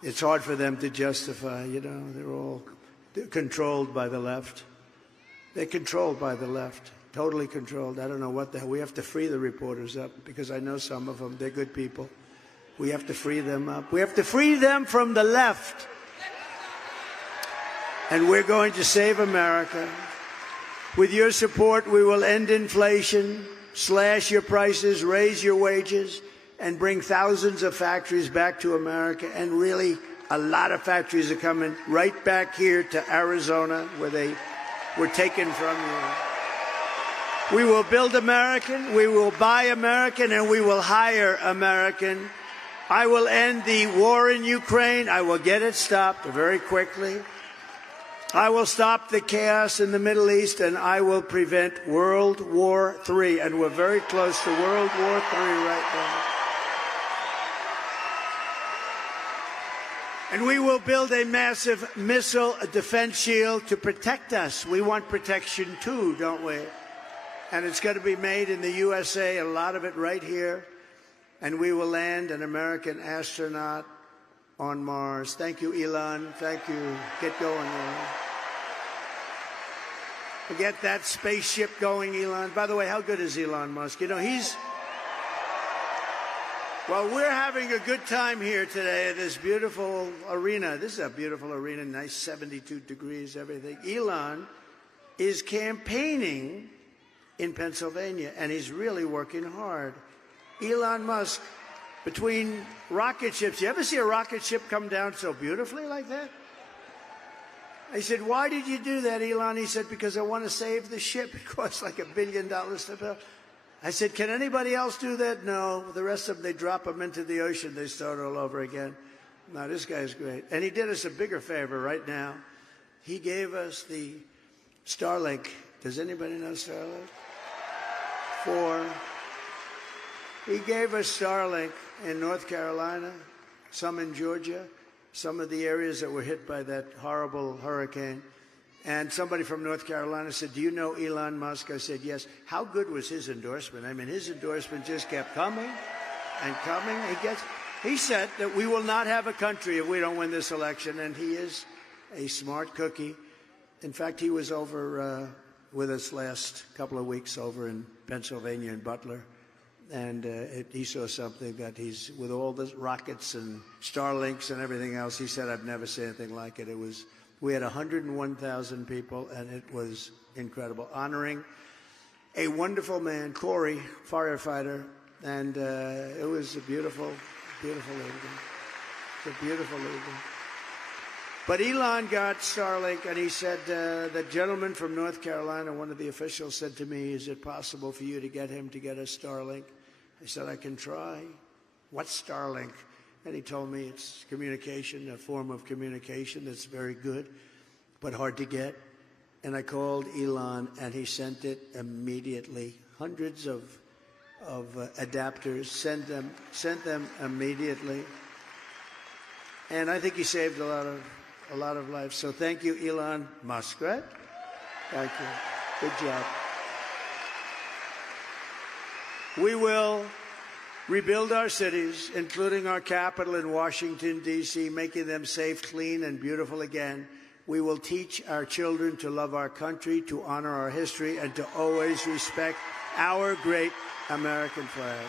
It's hard for them to justify, they're all controlled by the left. They're controlled by the left, totally controlled. I don't know what the hell. We have to free the reporters up because I know some of them. They're good people. We have to free them up. We have to free them from the left. And we're going to save America. With your support, we will end inflation, slash your prices, raise your wages, and bring thousands of factories back to America. And really, a lot of factories are coming right back here to Arizona, where they were taken from you. We will build American, we will buy American, and we will hire American. I will end the war in Ukraine. I will get it stopped very quickly. I will stop the chaos in the Middle East, and I will prevent World War III. And we're very close to World War III right now. And we will build a massive missile defense shield to protect us. We want protection too, don't we? And it's going to be made in the USA, a lot of it right here. And we will land an American astronaut on Mars. Thank you, Elon. Thank you. Get going, Elon. Get that spaceship going, Elon. By the way, how good is Elon Musk? You know, well, we're having a good time here today at this beautiful arena. This is a beautiful arena, nice 72 degrees, everything. Elon is campaigning in Pennsylvania, and he's really working hard. Elon Musk, between rocket ships, you ever see a rocket ship come down so beautifully like that? I said, why did you do that, Elon? He said, because I want to save the ship. It costs like $1 billion to build. I said, can anybody else do that? No. The rest of them, they drop them into the ocean. They start all over again. No, this guy's great. And he did us a bigger favor right now. He gave us the Starlink. Does anybody know Starlink? He gave us Starlink in North Carolina, some in Georgia, some of the areas that were hit by that horrible hurricane. And somebody from North Carolina said, do you know Elon Musk? I said, yes. How good was his endorsement? I mean, his endorsement just kept coming and coming. He said that we will not have a country if we don't win this election, and he is a smart cookie. In fact, he was over with us last couple of weeks over in Pennsylvania in Butler. And he saw something that he's, with all the rockets and Starlinks and everything else, he said, I've never seen anything like it. We had 101,000 people, and it was incredible. Honoring a wonderful man, Corey, firefighter, and it was a beautiful, beautiful evening. It's a beautiful evening. But Elon got Starlink, and he said, the gentleman from North Carolina, one of the officials, said to me, is it possible for you to get him to get us Starlink? I said, I can try. What's Starlink? And he told me it's communication, a form of communication that's very good, but hard to get. And I called Elon, and he sent it immediately. Hundreds of adapters, sent them immediately. And I think he saved a lot of lives. So thank you, Elon Musk, right? Thank you. Good job. We will rebuild our cities, including our capital in Washington, D.C., making them safe, clean, and beautiful again. We will teach our children to love our country, to honor our history, and to always respect our great American flag.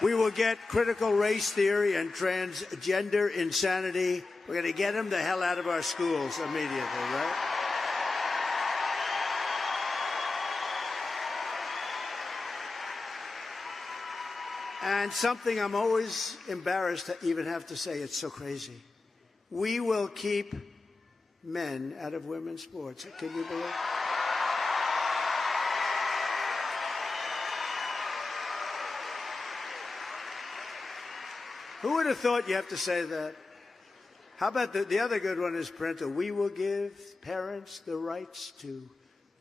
We will get critical race theory and transgender insanity. We're going to get them the hell out of our schools immediately, right? And something I'm always embarrassed to even have to say, it's so crazy. We will keep men out of women's sports. Can you believe it? Who would have thought you have to say that? How about the other good one is parental. We will give parents the rights to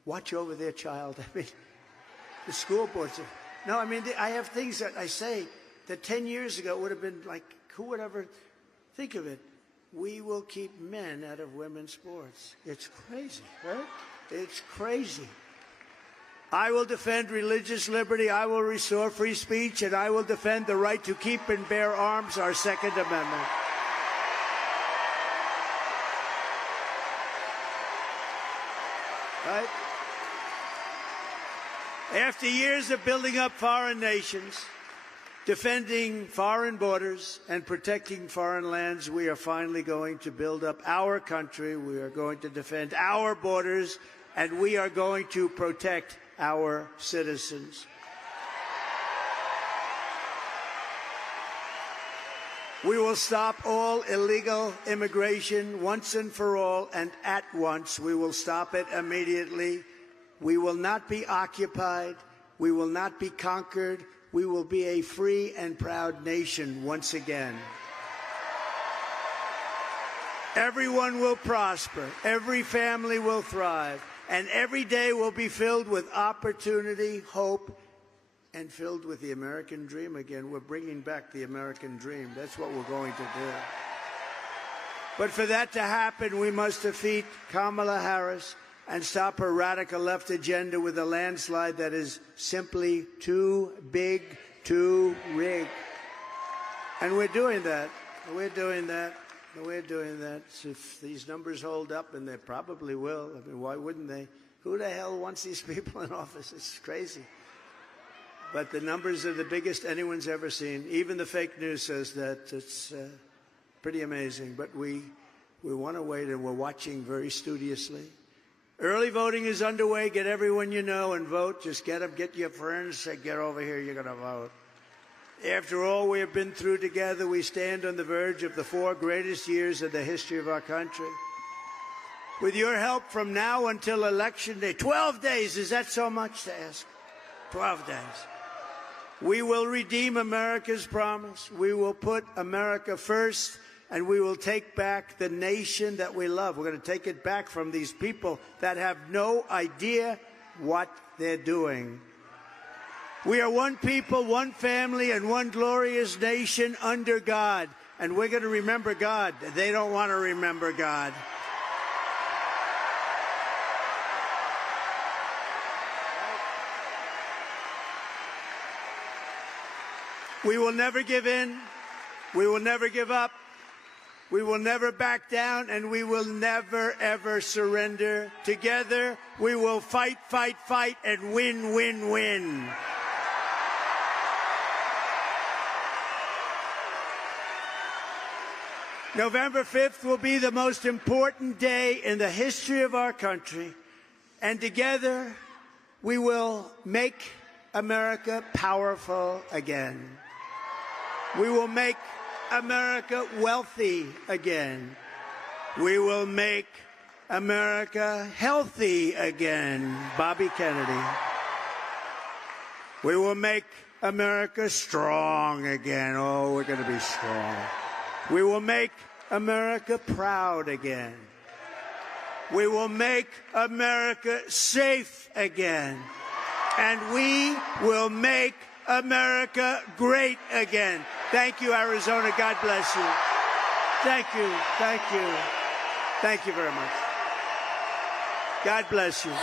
watch over their child. I mean, the school boards. No, I mean, I have things that I say that 10 years ago would have been like, who would ever think of it? We will keep men out of women's sports. It's crazy, right? It's crazy. I will defend religious liberty, I will restore free speech, and I will defend the right to keep and bear arms, our Second Amendment. Right? After years of building up foreign nations, defending foreign borders, and protecting foreign lands, we are finally going to build up our country. We are going to defend our borders, and we are going to protect our citizens. We will stop all illegal immigration once and for all and at once. We will stop it immediately. We will not be occupied. We will not be conquered. We will be a free and proud nation once again. Everyone will prosper. Every family will thrive. And every day will be filled with opportunity, hope, and filled with the American dream again. We're bringing back the American dream. That's what we're going to do. But for that to happen, we must defeat Kamala Harris and stop her radical left agenda with a landslide that is simply too big to rig. And we're doing that. We're doing that. We're doing that. So if these numbers hold up, and they probably will, I mean, why wouldn't they? Who the hell wants these people in office? It's crazy. But the numbers are the biggest anyone's ever seen. Even the fake news says that. It's pretty amazing. But we want to wait, and we're watching very studiously. Early voting is underway. Get everyone you know and vote. Just get them, get your friends, say, get over here, you're going to vote. After all we have been through together, we stand on the verge of the 4 greatest years in the history of our country. With your help from now until Election Day, 12 days, is that so much to ask? 12 days. We will redeem America's promise. We will put America first, and we will take back the nation that we love. We're going to take it back from these people that have no idea what they're doing. We are one people, one family, and one glorious nation under God. And we're going to remember God. They don't want to remember God. We will never give in. We will never give up. We will never back down, and we will never, ever surrender. Together, we will fight, fight, fight, and win, win, win. November 5th will be the most important day in the history of our country, and together, we will make America powerful again. We will make America wealthy again. We will make America healthy again. Bobby Kennedy. We will make America strong again. Oh, we're going to be strong. We will make America proud again. We will make America safe again. And we will make America great again. Thank you, Arizona. God bless you. Thank you. Thank you. Thank you very much. God bless you.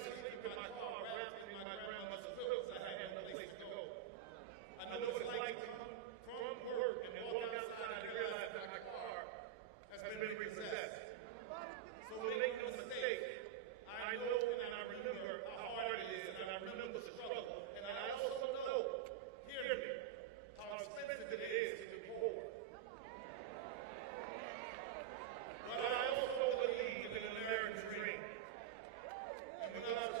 like to sleep in my car wrapped in my grandma's quilts. I had no place to go. I know what it's like to come from work and walk outside and realize that my car has been repossessed. So make no mistake, I know and I remember how hard it is, and I remember the struggle, and I also know, hear me, how expensive it is to be poor. But I also believe in an American dream. And when I was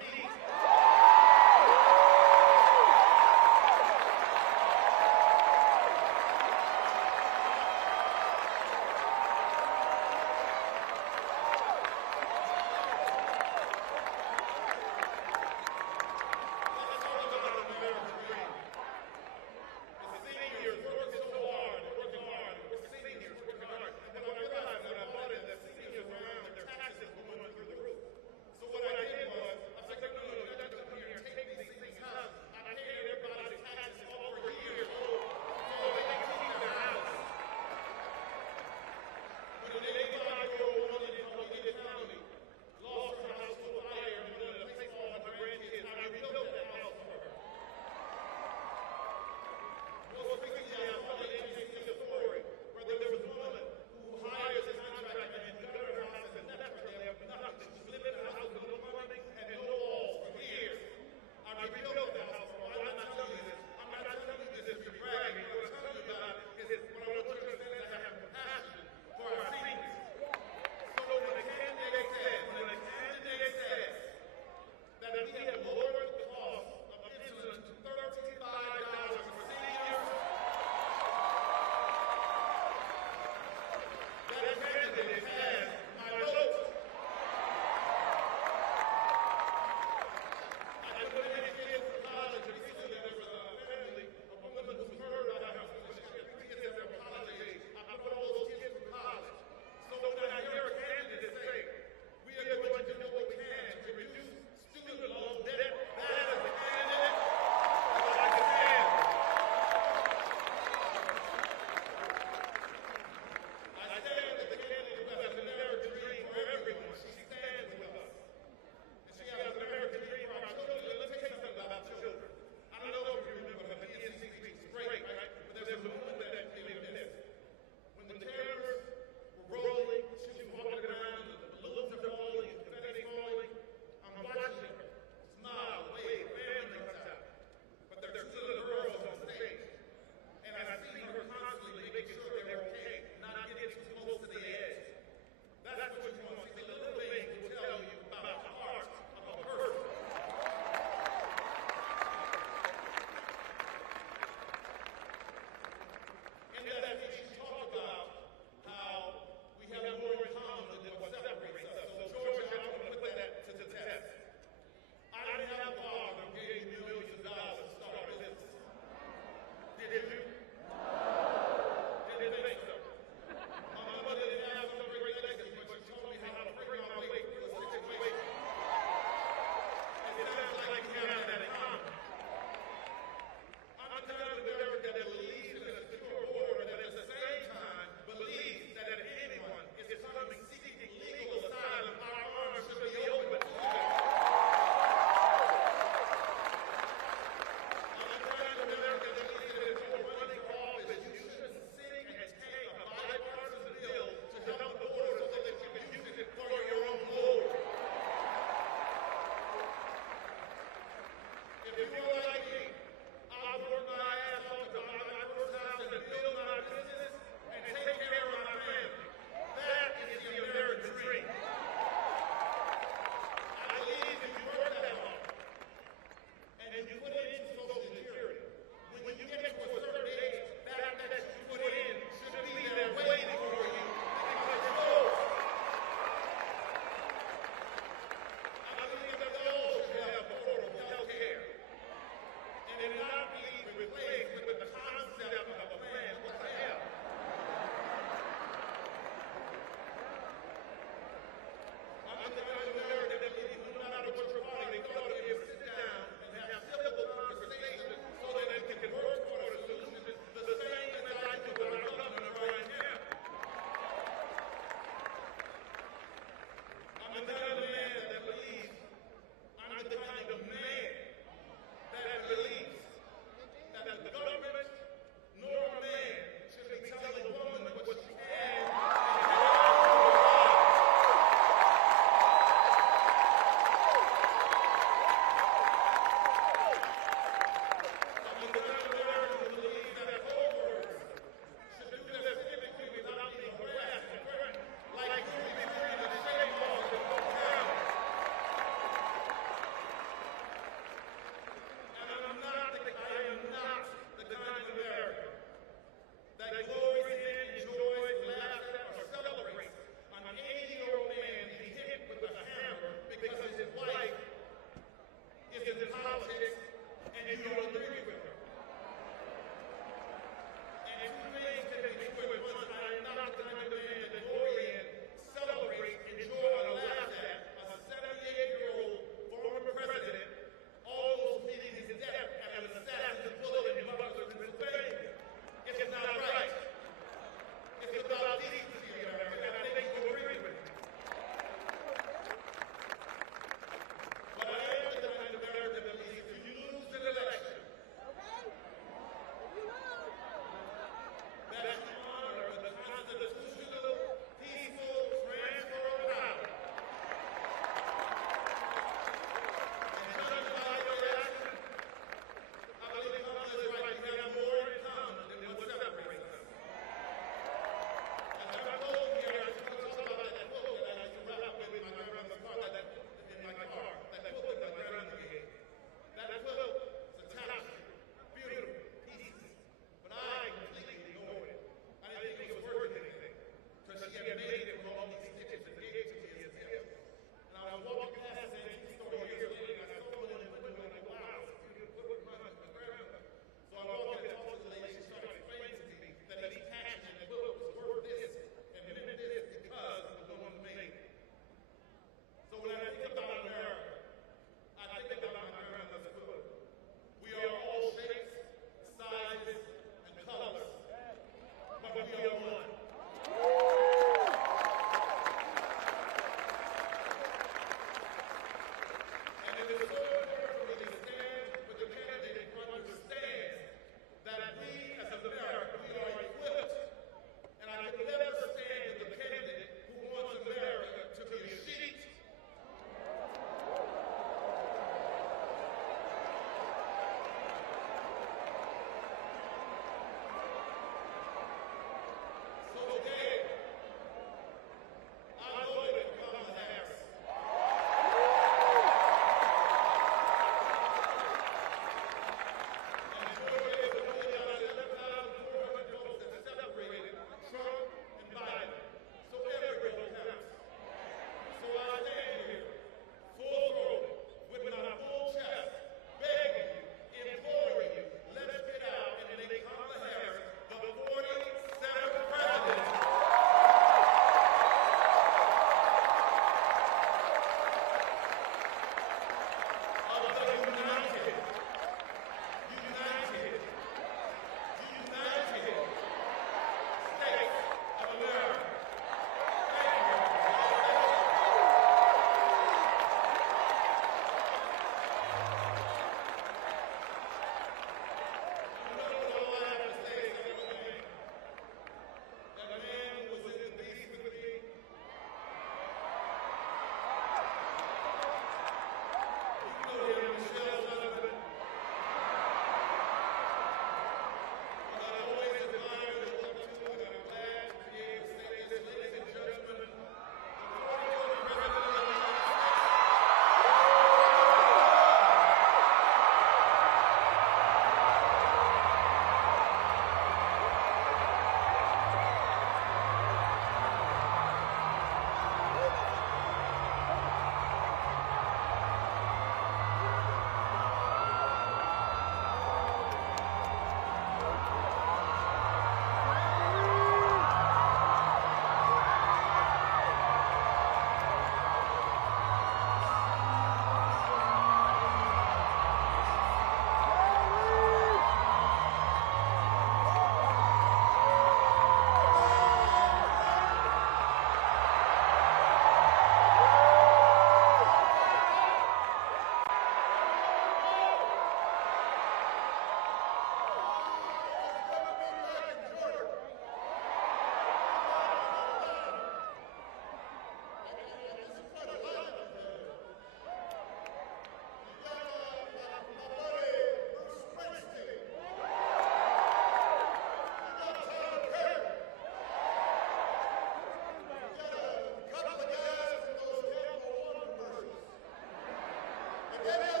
Give me a